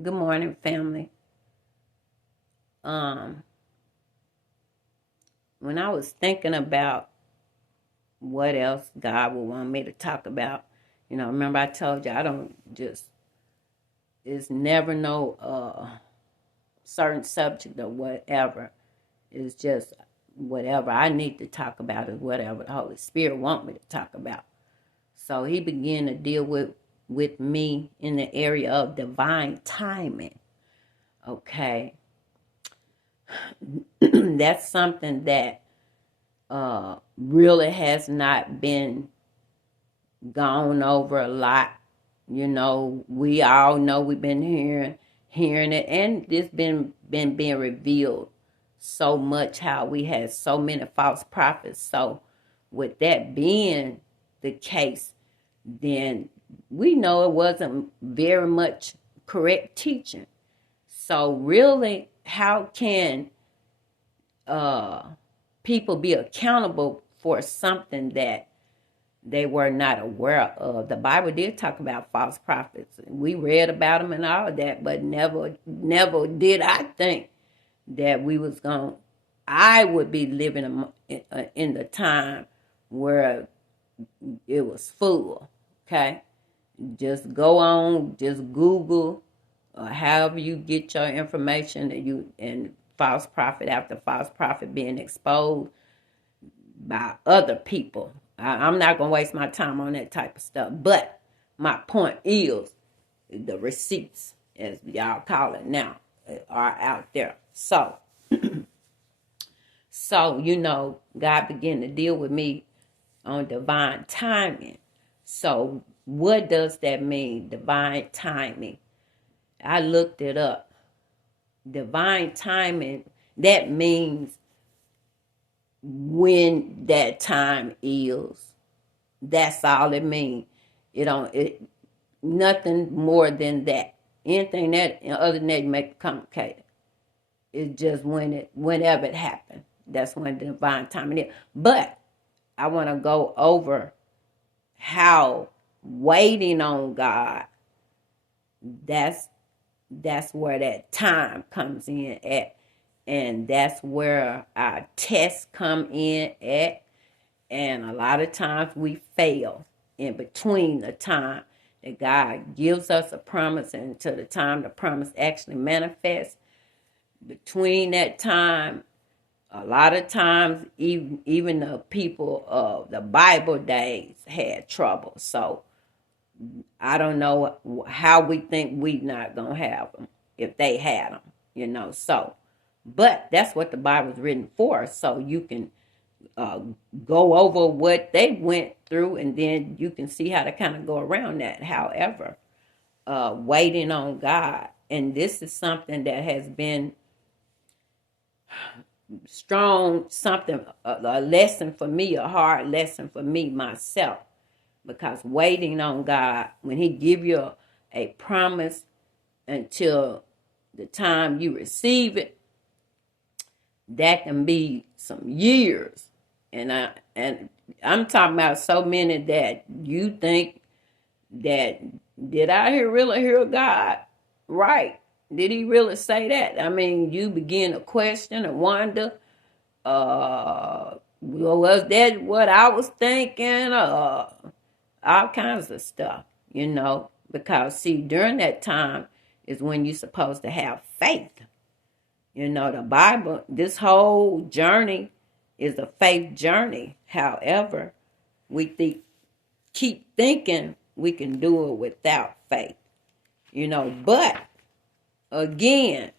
Good morning, family. Um, when I was thinking about what else God would want me to talk about, remember I told you I don't just it's never no certain subject or whatever. It's just whatever I need to talk about is whatever the Holy Spirit want me to talk about. So he began to deal with me in the area of divine timing. Okay. That's something that really has not been gone over a lot. We all know we've been hearing it, and it's been being revealed so much how we had so many false prophets. So, with that being the case, then we know it wasn't very much correct teaching. So, really, how can uh, people be accountable for something that they were not aware of? The Bible did talk about false prophets. We read about them and all of that, but never did I think that I would be living in the time where it was full. Okay, just go on, just Google, or however you get your information, and false prophet after false prophet being exposed by other people. I'm not going to waste my time on that type of stuff. But my point is the receipts, as y'all call it now, are out there. So, God began to deal with me on divine timing. So, what does that mean, divine timing? I looked it up. Divine timing, that means when that time is. That's all it means. It nothing more than that. Anything that other than that you make it complicated. It's just whenever it happened. That's when the divine timing is. But I want to go over how waiting on God, that's where that time comes in at. And that's where our tests come in at. And a lot of times we fail in between the time that God gives us a promise and to the time the promise actually manifests. Between that time, a lot of times even the people of the Bible days had trouble. So I don't know how we think we not going to have them if they had them. So, but that's what the Bible's written for. So you can uh, go over what they went through, and then you can see how to kind of go around that. However, waiting on God, and this is something that has been strong, something a lesson for me, a hard lesson for me myself, because waiting on God, when He give you a promise until the time you receive it, that can be some years. And I'm talking about so many that you think that, did I really hear God right? Did he really say that? I mean, you begin to question and wonder, well, was that what I was thinking? All kinds of stuff, because see, during that time is when you're supposed to have faith. The Bible, this whole journey is a faith journey. However, keep thinking we can do it without faith. But again,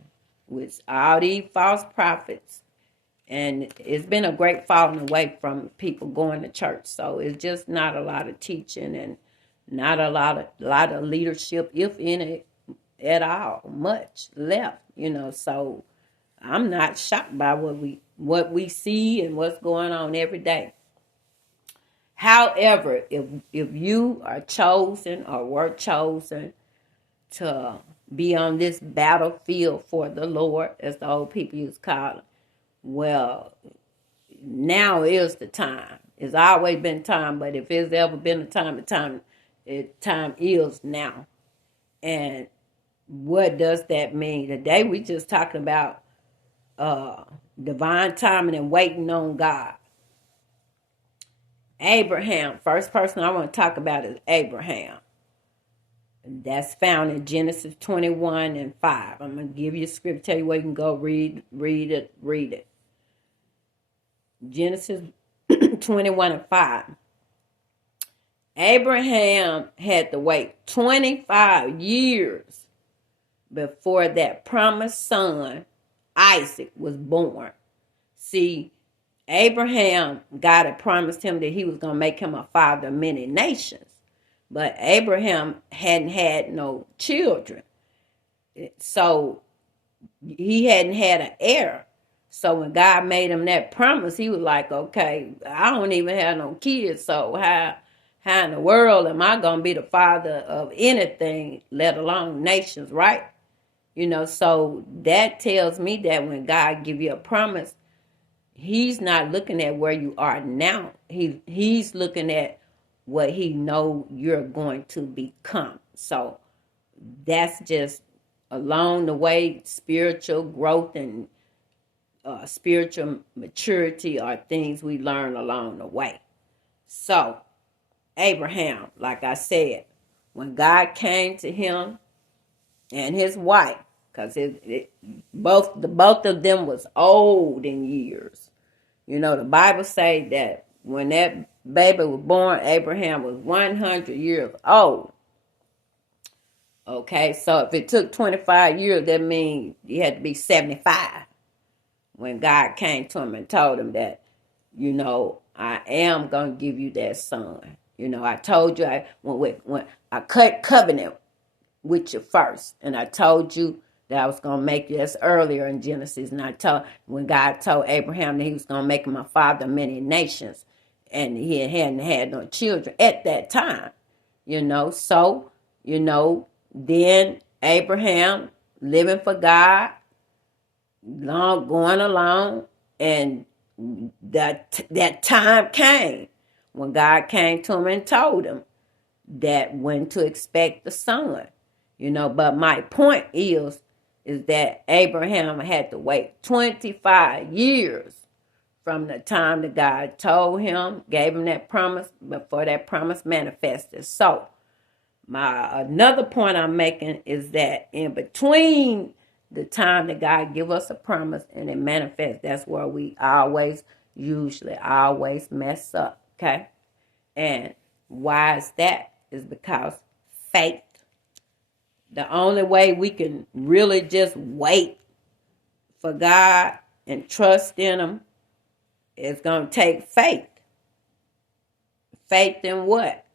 with all these false prophets, and it's been a great falling away from people going to church. So it's just not a lot of teaching and not a lot of leadership, if any at all, much left. So I'm not shocked by what we see and what's going on every day. However, if you are chosen or were chosen to be on this battlefield for the Lord, as the old people used to call it, well, now is the time. It's always been time, but if it's ever been a time, time is now. And what does that mean? Today we just talking about divine timing and waiting on God. Abraham, first person I want to talk about is Abraham. That's found in Genesis 21 and 5. I'm going to give you a script, tell you where you can go read it. Genesis 21 and 5. Abraham had to wait 25 years before that promised son, Isaac, was born. See, Abraham, God had promised him that he was going to make him a father of many nations. But Abraham hadn't had no children. So he hadn't had an heir. So when God made him that promise, he was like, okay, I don't even have no kids. So how in the world am I going to be the father of anything, let alone nations, right? So that tells me that when God give you a promise, he's not looking at where you are now. He's looking at what he know you're going to become. So that's just along the way, spiritual growth and spiritual maturity are things we learn along the way. So Abraham, like I said, when God came to him and his wife, because both of them was old in years. The Bible say that when that baby was born, Abraham was 100 years old. Okay, so if it took 25 years, that means you had to be 75 when God came to him and told him that, I am going to give you that son. I told you when I cut covenant with you first, and I told you that I was going to make you, that's earlier in Genesis, and when God told Abraham that he was going to make him a father of many nations, and he hadn't had no children at that time, so, then Abraham living for God, going along, and that time came when God came to him and told him that when to expect the son. But my point is that Abraham had to wait 25 years from the time that God told him, gave him that promise, before that promise manifested. So another point I'm making is that in between the time that God give us a promise and it manifests, that's where we usually always mess up, okay? And why is that? Is because faith. The only way we can really just wait for God and trust in him is going to take faith. Faith in what?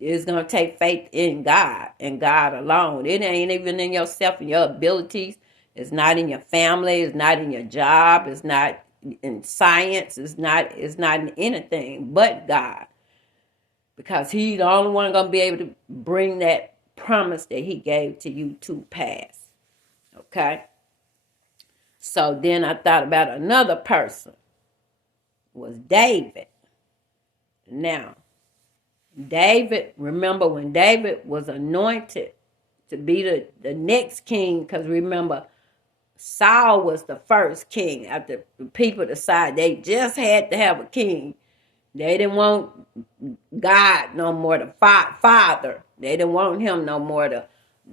It's going to take faith in God and God alone. It ain't even in yourself and your abilities. It's not in your family. It's not in your job. It's not in science. It's not in anything but God. Because he's the only one going to be able to bring that promise that he gave to you to pass. Okay? So then I thought about another person. It was David. Now, David, remember when David was anointed to be the next king, because remember, Saul was the first king. After the people decided they just had to have a king. They didn't want God no more, the Father. They didn't want him no more,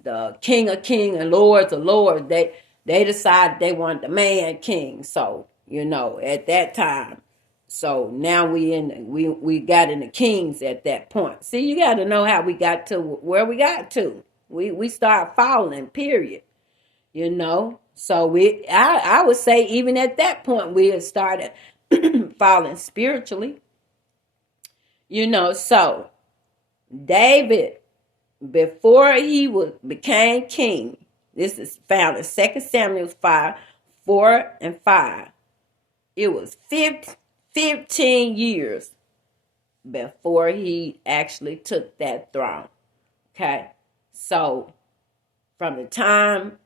the King of Kings and Lords of Lords. They decided they wanted the man king. So, at that time. So now we got in the kings at that point. See, you got to know how we got to where we got to. We start falling, period. So I would say even at that point we had started falling spiritually. So David, before he became king, this is found in 2 Samuel 4 and 5. It was 15 years before he actually took that throne. Okay? So from the time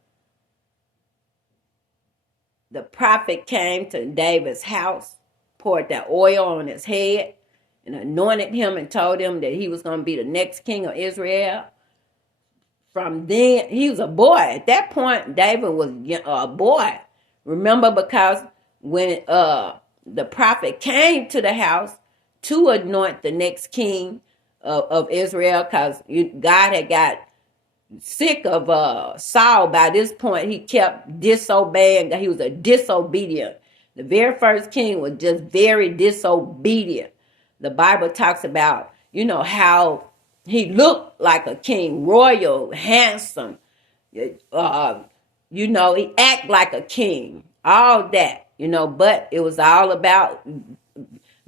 the prophet came to David's house, poured that oil on his head, and anointed him and told him that he was going to be the next king of Israel, from then, he was a boy. At that point, David was a boy. Remember, because when the prophet came to the house to anoint the next king of Israel, because God had got sick of Saul by this point. He kept disobeying. He was a disobedient. The very first king was just very disobedient. The Bible talks about, how he looked like a king, royal, handsome. He act like a king, all that, but it was all about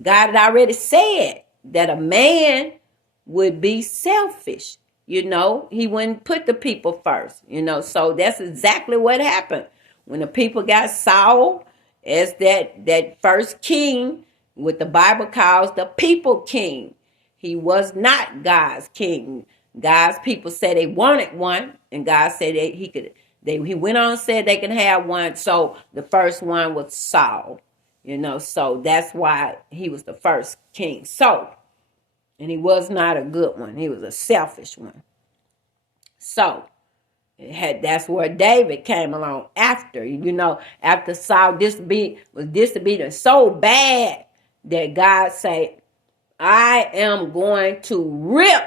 God had already said that a man would be selfish. He wouldn't put the people first, so that's exactly what happened. When the people got Saul as that first king, what the Bible calls the people king, he was not God's king. God's people said they wanted one, and God said that he went on and said they can have one. So the first one was Saul, so that's why he was the first king. So, and he was not a good one. He was a selfish one. So, that's where David came along after. After Saul disobedient so bad that God said, I am going to rip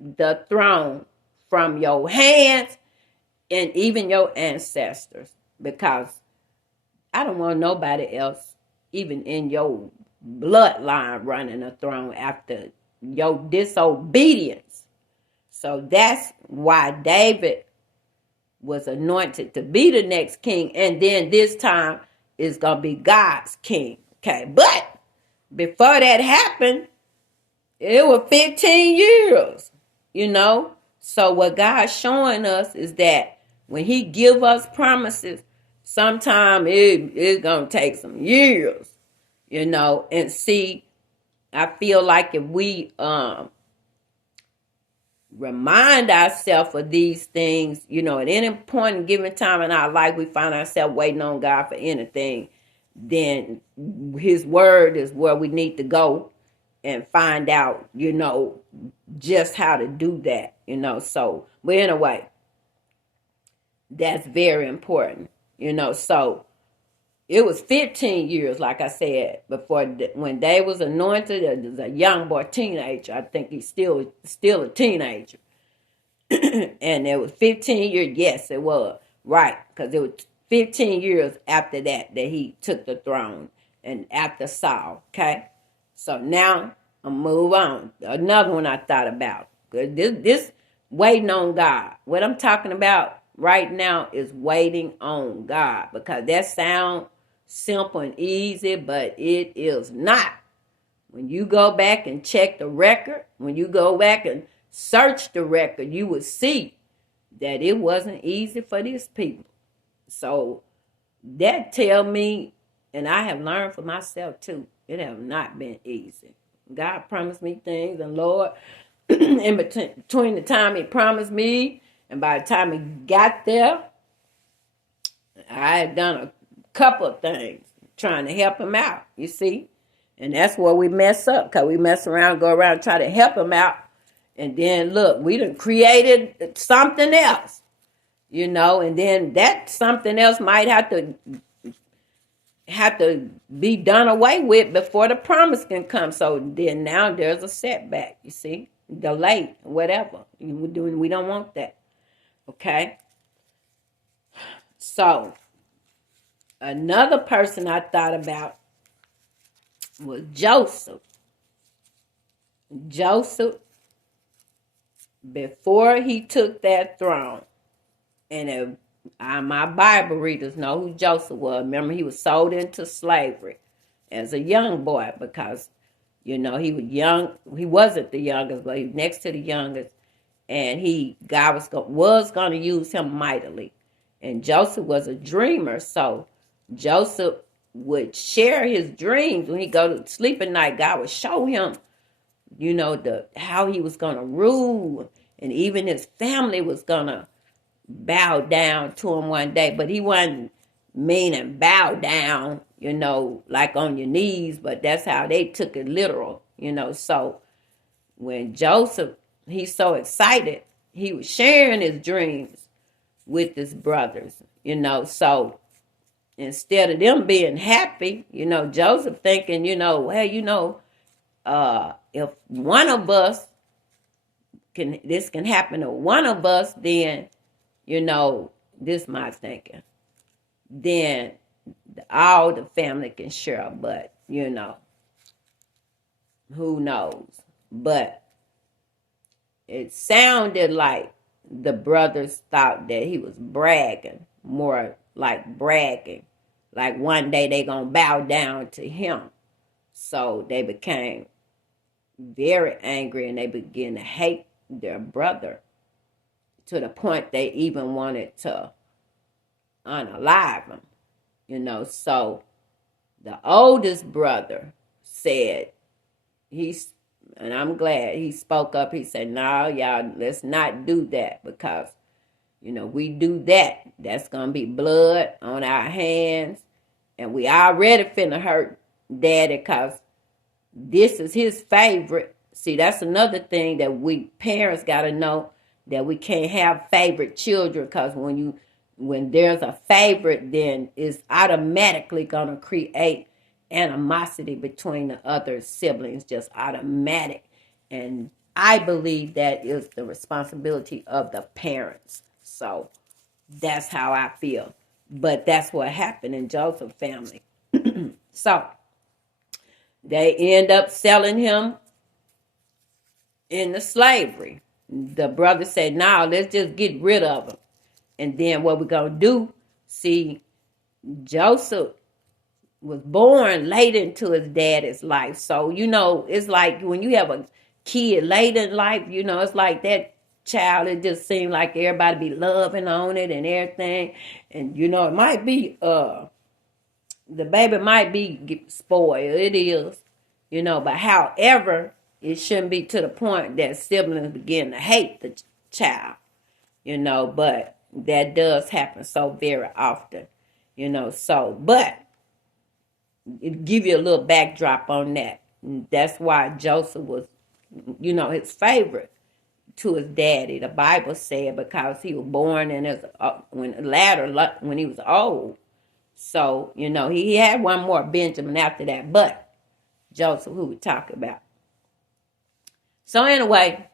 the throne from your hands and even your ancestors, because I don't want nobody else, even in your bloodline, running a throne after your disobedience. So that's why David was anointed to be the next king. And then this time is going to be God's king. Okay. But before that happened, it was 15 years, So what God's showing us is that when he give us promises, sometimes it's going to take some years, and see, I feel like if we remind ourselves of these things, at any point in given time in our life, we find ourselves waiting on God for anything, then his word is where we need to go and find out, just how to do that, So, but anyway, that's very important, So it was 15 years, like I said, before when David was anointed as a young boy, teenager. I think he's still a teenager. And it was 15 years. Yes, it was. Right. Because it was 15 years after that he took the throne, and after Saul. Okay. So now I'll move on. Another one I thought about. This waiting on God. What I'm talking about right now is waiting on God, because that sounds simple and easy, but it is not. When you go back and check the record, when you go back and search the record, you would see that it wasn't easy for these people. So that tell me, and I have learned for myself too, it have not been easy. God promised me things, and Lord, in between the time he promised me and by the time he got there, I had done a couple of things trying to help him out, you see. And that's where we mess up, because we mess around, go around, try to help him out. And then, look, we done created something else, and then that something else might have to be done away with before the promise can come. So then now there's a setback, you see, delay, whatever. We don't want that, okay? So another person I thought about was Joseph. Joseph, before he took that throne, and if my Bible readers know who Joseph was. Remember, he was sold into slavery as a young boy, because, he was young. He wasn't the youngest, but he was next to the youngest. And God was going to use him mightily. And Joseph was a dreamer, so Joseph would share his dreams when he go to sleep at night. God would show him, how he was going to rule, and even his family was going to bow down to him one day. But he wasn't meaning bow down, like on your knees, but that's how they took it literal, So when Joseph, he's so excited he was sharing his dreams with his brothers, so instead of them being happy, Joseph thinking, hey, if one of us this can happen to one of us, then, this my thinking, then all the family can share, but, who knows? But it sounded like the brothers thought that he was bragging, more like bragging, like one day they gonna bow down to him. So they became very angry and they began to hate their brother to the point they even wanted to unalive him, So the oldest brother said, and I'm glad he spoke up. He said, no, y'all, let's not do that because, we do that. That's going to be blood on our hands. And we already finna hurt daddy because this is his favorite. See, that's another thing that we parents got to know, that we can't have favorite children because when there's a favorite, then it's automatically going to create animosity between the other siblings, just automatic. And I believe that is the responsibility of the parents. So that's how I feel. But that's what happened in Joseph's family. So they end up selling him into slavery. The brother said, no, let's just get rid of him. And then what we're going to do, see, Joseph was born late into his daddy's life. So, it's like when you have a kid late in life, it's like that child, it just seems like everybody be loving on it and everything. And, it might be, the baby might be spoiled. It is, but however, it shouldn't be to the point that siblings begin to hate the child, but that does happen so very often, but it give you a little backdrop on that. That's why Joseph was, his favorite to his daddy. The Bible said because he was born in when he was old. So, he had one more Benjamin after that, but Joseph, who we talk about. So anyway,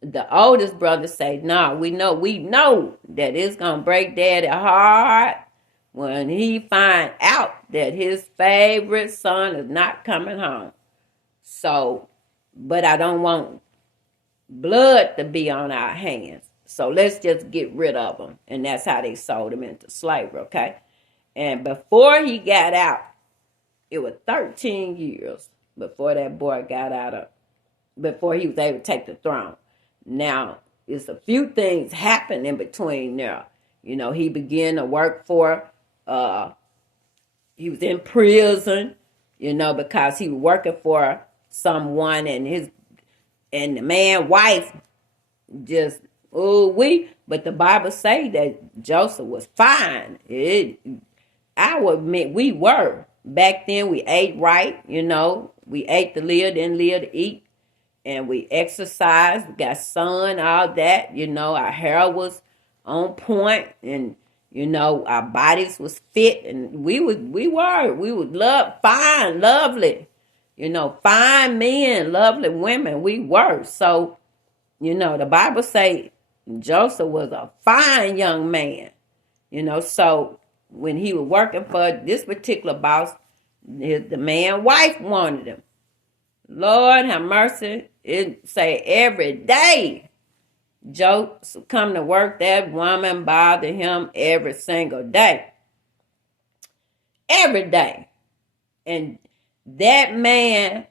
the oldest brother say, no, we know that it's going to break daddy heart when he find out that his favorite son is not coming home. So, but I don't want blood to be on our hands. So let's just get rid of him. And that's how they sold him into slavery, okay? And before he got out, it was 13 years before that boy got out before he was able to take the throne. Now, it's a few things happened in between there. He began to work for, he was in prison, because he was working for someone and the man's wife just, but the Bible say that Joseph was fine. I would admit we were. Back then we ate right, we ate to live, didn't live to eat. And we exercised, we got sun, all that, our hair was on point and, our bodies was fit and we would fine, lovely, fine men, lovely women, we were. So, the Bible say Joseph was a fine young man, so when he was working for this particular boss, the man's wife wanted him. Lord have mercy. It say every day Joseph come to work, that woman bother him every single day. Every day. And that man,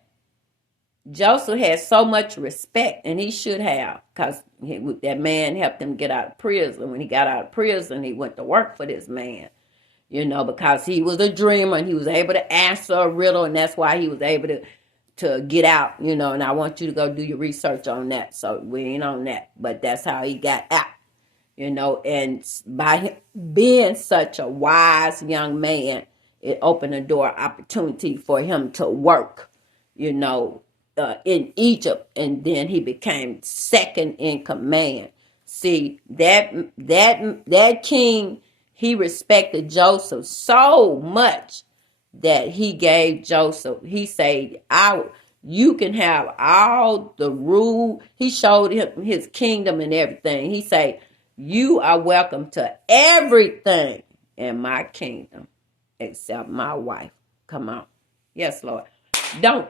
Joseph had so much respect, and he should have, because that man helped him get out of prison. When he got out of prison, he went to work for this man, because he was a dreamer, and he was able to answer a riddle, and that's why he was able to get out, and I want you to go do your research on that. So we ain't on that, but that's how he got out, and by him being such a wise young man, it opened the door opportunity for him to work, in Egypt, and then he became second in command. See, that king, he respected Joseph so much that he gave Joseph, he said, you can have all the rule. He showed him his kingdom and everything. He said, you are welcome to everything in my kingdom except my wife. Come on. Yes, Lord. Don't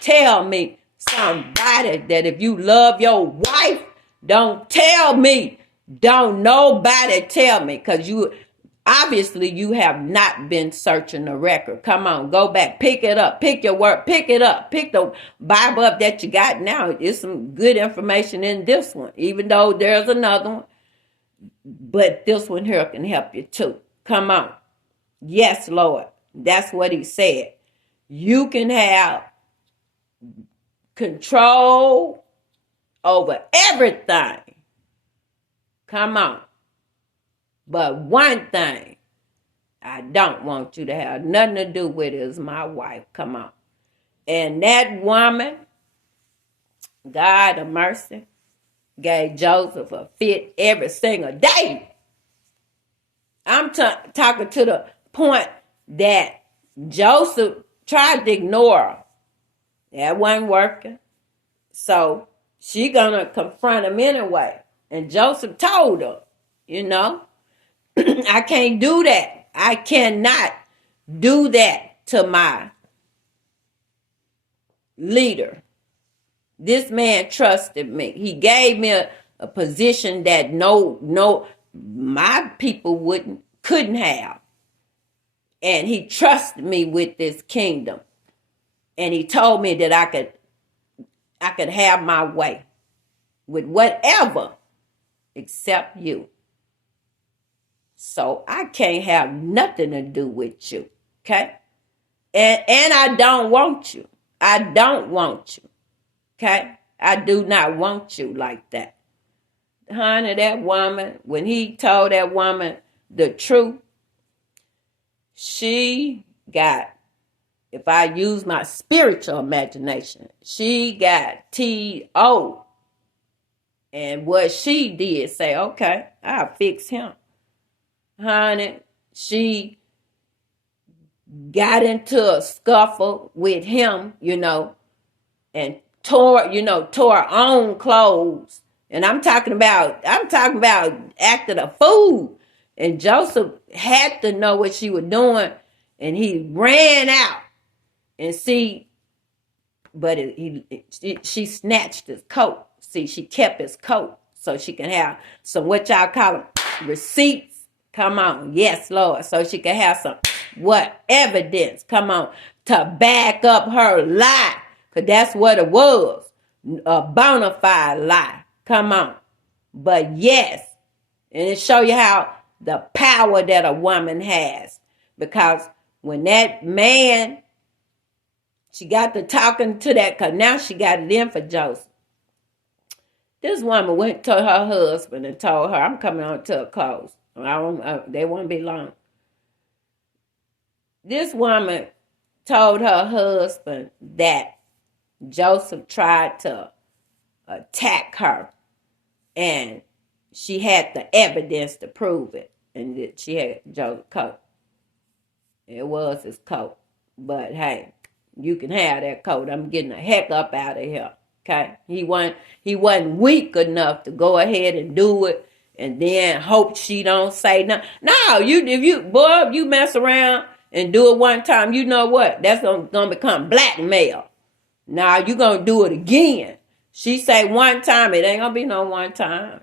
tell me, somebody, that if you love your wife, don't tell me. Don't nobody tell me, because you obviously you have not been searching the record. Come on, go back, pick it up, pick your word, pick it up, pick the Bible up that you got now. There's some good information in this one, even though there's another one, but this one here can help you too. Come on. Yes, Lord. That's what he said. You can have control over everything. Come on. But one thing I don't want you to have nothing to do with is my wife. Come on. And that woman, God of mercy, gave Joseph a fit every single day. I'm talking to the point that Joseph tried to ignore her. That wasn't working. So she gonna confront him anyway. And Joseph told her, I can't do that. I cannot do that to my leader. This man trusted me. He gave me a position that my people couldn't have. And he trusted me with this kingdom. And he told me that I could have my way with whatever except you. So I can't have nothing to do with you. Okay? And I don't want you. I don't want you. Okay? I do not want you like that. Honey, that woman, when he told that woman the truth, she got, if I use my spiritual imagination, she got T.O. And what she did, say, okay, I'll fix him. Honey, she got into a scuffle with him, and tore her own clothes. And I'm talking about acting a fool. And Joseph had to know what she was doing, and he ran out and see, but she snatched his coat. See, she kept his coat so she can have some, what y'all call them, receipts. Come on. Yes, Lord. So she can have some, evidence. Come on. To back up her lie. Because that's what it was. A bona fide lie. Come on. But yes. And it show you how the power that a woman has. Because when that man, she got to talking to that, because now she got it in for Joseph. This woman went to her husband and told her, I'm coming on to a close. They won't be long. This woman told her husband that Joseph tried to attack her, and she had the evidence to prove it, and that she had Joseph's coat. It was his coat. But hey, you can have that coat. I'm getting the heck up out of here. Okay? He wasn't weak enough to go ahead and do it and then hope she don't say nothing. No, if you mess around and do it one time, you know what? That's gonna become blackmail. Now you gonna do it again. She say one time, it ain't gonna be no one time.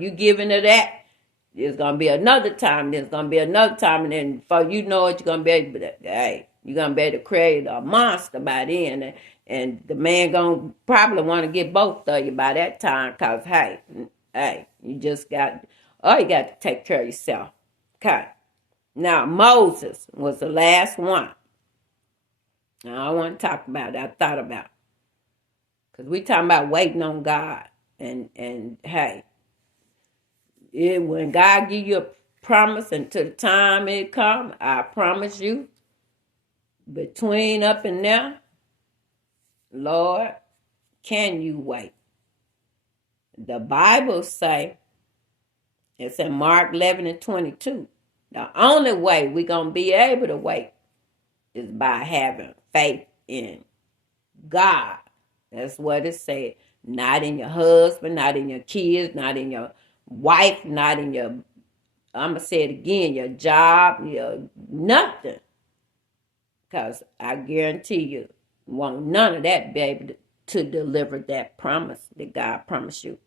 You giving her that, there's gonna be another time, there's gonna be another time, and then before you know it, you're gonna be able to create a monster by then, and the man gonna probably want to get both of you by that time, because hey, you got to take care of yourself. Okay. Now Moses was the last one. Now I want to talk about it. I thought about it. Because we talking about waiting on God. And hey, when God give you a promise until the time it come, I promise you, between up and now, Lord, can you wait? The Bible say, it's in Mark 11 and 22. The only way we're going to be able to wait is by having faith in God. That's what it said. Not in your husband, not in your kids, not in your wife, not in your, I'm going to say it again, your job, your nothing. Because I guarantee you, won't none of that be able to deliver that promise that God promised you.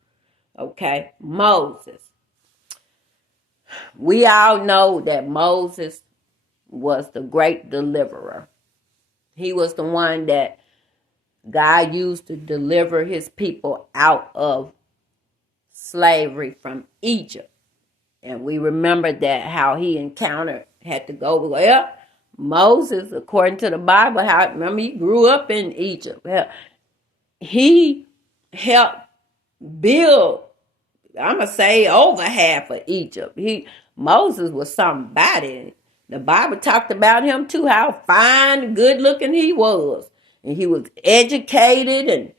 Okay? Moses. We all know that Moses was the great deliverer. He was the one that God used to deliver his people out of slavery from Egypt. And we remember that how he had to go, well, Moses, according to the Bible, remember he grew up in Egypt. Well, he helped build, I'm going to say, over half of Egypt. Moses was somebody. The Bible talked about him too, how fine, good looking he was. And he was educated and,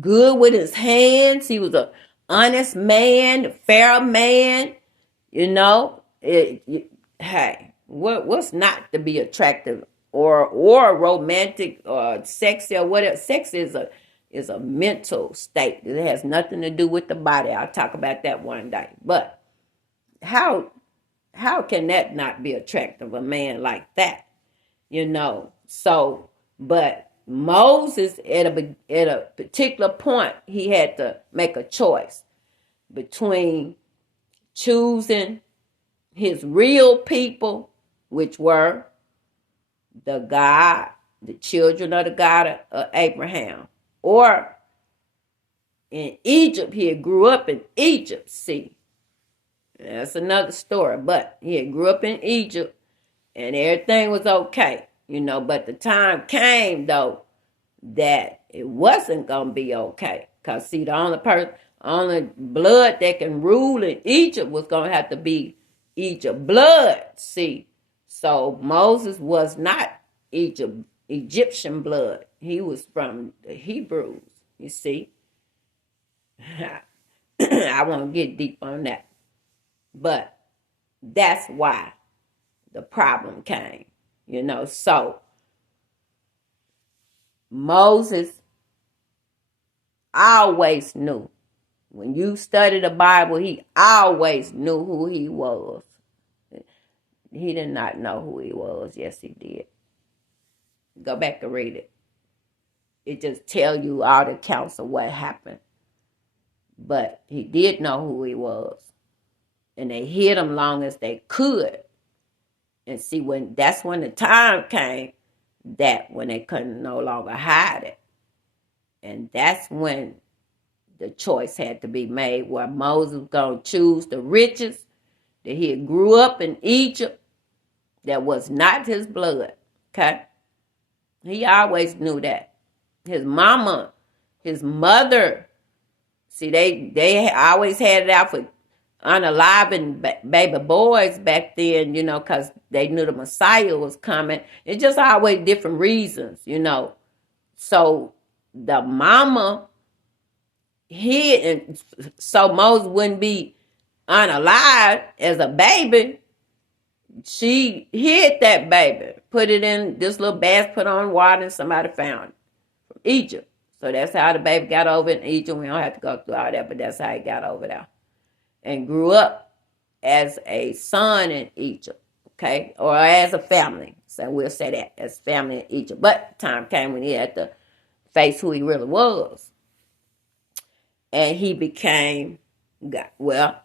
good with his hands. He was a honest man, fair man, hey, what's not to be attractive or romantic or sexy or whatever? Sex is a mental state. It has nothing to do with the body. I'll talk about that one day. But how can that not be attractive, a man like that? So, but Moses at a particular point, he had to make a choice between choosing his real people, which were the children of the God of Abraham, or in Egypt. He had grew up in Egypt. See, that's another story. But he had grew up in Egypt, and everything was okay, But the time came though that it wasn't gonna be okay. Cause see, the only blood that can rule in Egypt was gonna have to be Egypt blood. See, so Moses was not Egyptian blood. He was from the Hebrews. You see, I won't get deep on that, but that's why the problem came. So Moses always knew. When you study the Bible, he always knew who he was. He did not know who he was. Yes, he did. Go back and read it. It just tell you all the accounts of what happened. But he did know who he was. And they hid him long as they could. And see, that's when the time came when they couldn't no longer hide it. And that's when the choice had to be made, where Moses was going to choose the riches that he had grew up in Egypt that was not his blood. Okay? He always knew that. His mama, his mother, see, they always had it out for unaliving baby boys back then, because they knew the Messiah was coming. It's just always different reasons, So the mama hid, and so Moses wouldn't be unalive as a baby. She hid that baby, put it in this little basket, put on water, and somebody found it from Egypt. So that's how the baby got over in Egypt. We don't have to go through all that, but that's how he got over there. And grew up as a son in Egypt, okay? Or as a family. So we'll say that, as family in Egypt. But time came when he had to face who he really was. And he became God. Well,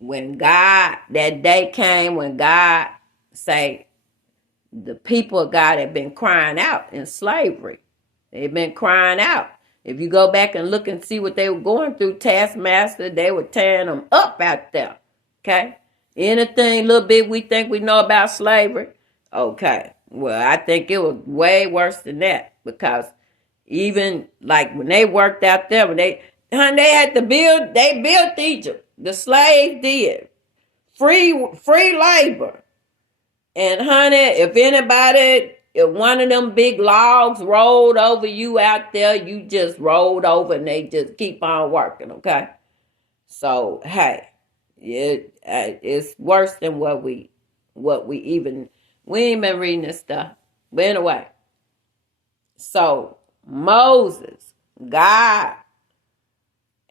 when that day came when God say the people of God had been crying out in slavery. They've been crying out. If you go back and look and see what they were going through, taskmaster, they were tearing them up out there. Okay? Anything little bit we think we know about slavery, okay. Well, I think it was way worse than that, because even like when they worked out there, they had to they built Egypt. The slaves did. Free labor. And honey, if if one of them big logs rolled over you out there, you just rolled over and they just keep on working, okay? So, hey, it's worse than what we even, we ain't been reading this stuff. But anyway, so Moses, God,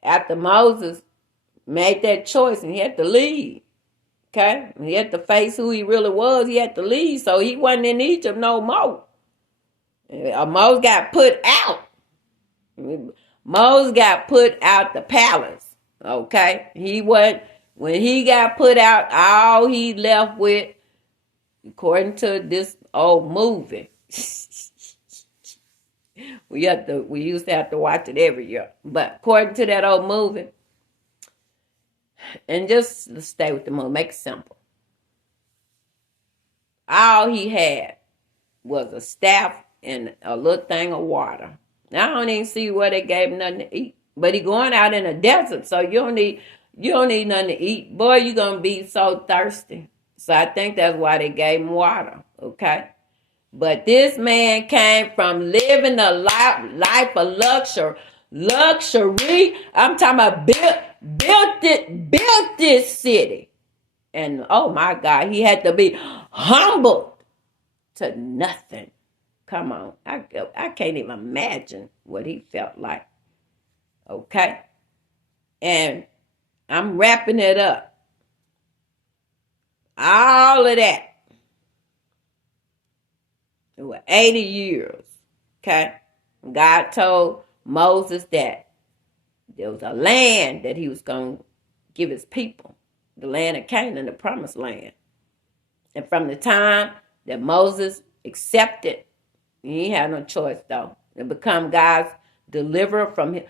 after Moses made that choice and he had to leave, okay? He had to face who he really was. He had to leave, so he wasn't in Egypt no more. Moses got put out. Moses got put out the palace, okay? When he got put out, all he left with, according to this old movie, we used to have to watch it every year. But according to that old movie, and just let's stay with the movie, make it simple. All he had was a staff and a little thing of water. Now I don't even see where they gave him nothing to eat. But he going out in the desert, so you don't need nothing to eat. Boy, you're gonna be so thirsty. So I think that's why they gave him water. Okay. But this man came from living a life of luxury. I'm talking about built this city. And oh my God, he had to be humbled to nothing. Come on. I can't even imagine what he felt like. Okay. And I'm wrapping it up. All of that. It was 80 years. Okay. God told Moses that there was a land that he was going to give his people. The land of Canaan, the promised land. And from the time that Moses accepted, he had no choice though, to become God's deliverer from him.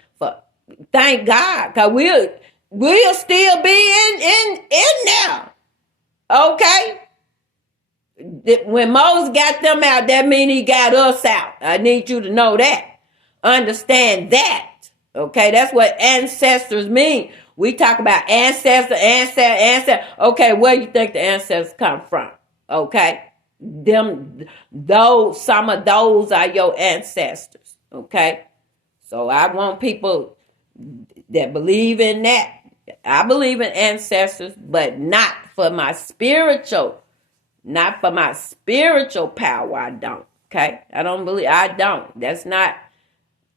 Thank God, because we'll still be in there. Okay? When Moses got them out, that means he got us out. I need you to know that. Understand that. Okay? That's what ancestors mean. We talk about ancestor. Okay, where you think the ancestors come from? Okay? Some of those are your ancestors. Okay? So I want people that believe in that. I believe in ancestors, but not for my spiritual power. I don't. Okay? I don't. That's not,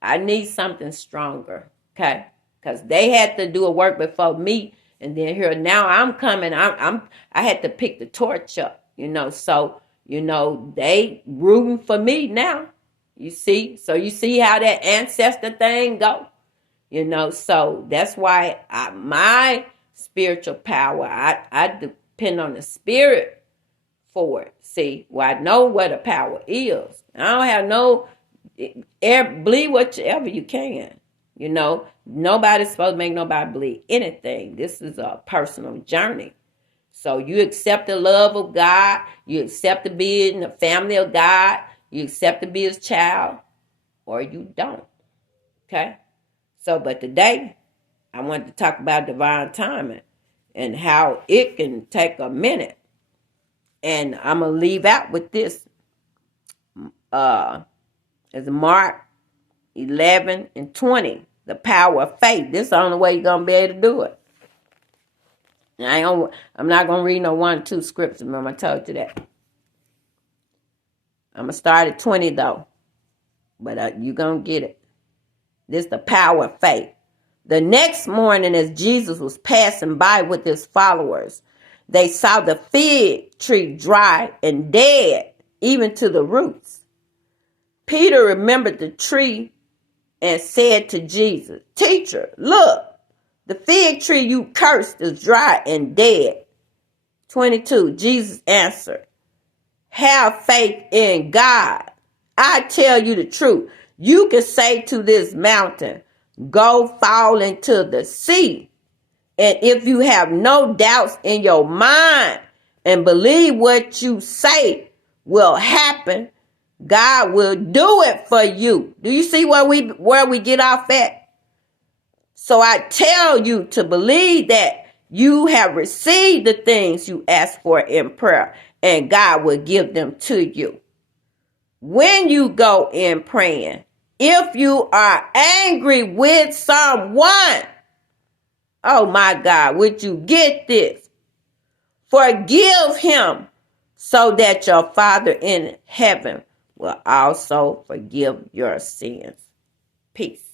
I need something stronger. Okay? Because they had to do a work before me. And then here now I'm coming. I had to pick the torch up, so they rooting for me now. You see? So you see how that ancestor thing go? So that's why my spiritual power, I depend on the spirit for it. See, I know what the power is. I don't have believe whatever you can. Nobody's supposed to make nobody believe anything. This is a personal journey. So you accept the love of God. You accept to be in the family of God. You accept to be his child, or you don't. Okay? So, but today, I wanted to talk about divine timing and how it can take a minute. And I'm going to leave out with this. It's Mark 11 and 20. The power of faith. This is the only way you're going to be able to do it. I'm not going to read no 1 or 2 scriptures. Remember, I told you that. I'm going to start at 20, though. But you're going to get it. This is the power of faith. The next morning, as Jesus was passing by with his followers, they saw the fig tree dry and dead, even to the roots. Peter remembered the tree and said to Jesus, "Teacher, look, the fig tree you cursed is dry and dead." 22, Jesus answered, "Have faith in God. I tell you the truth. You can say to this mountain, 'Go fall into the sea.' And if you have no doubts in your mind and believe what you say will happen, God will do it for you." Do you see where we get off at? So I tell you to believe that you have received the things you ask for in prayer, and God will give them to you. when you go in praying, if you are angry with someone, oh my God, would you get this? Forgive him so that your Father in heaven will also forgive your sins. Peace.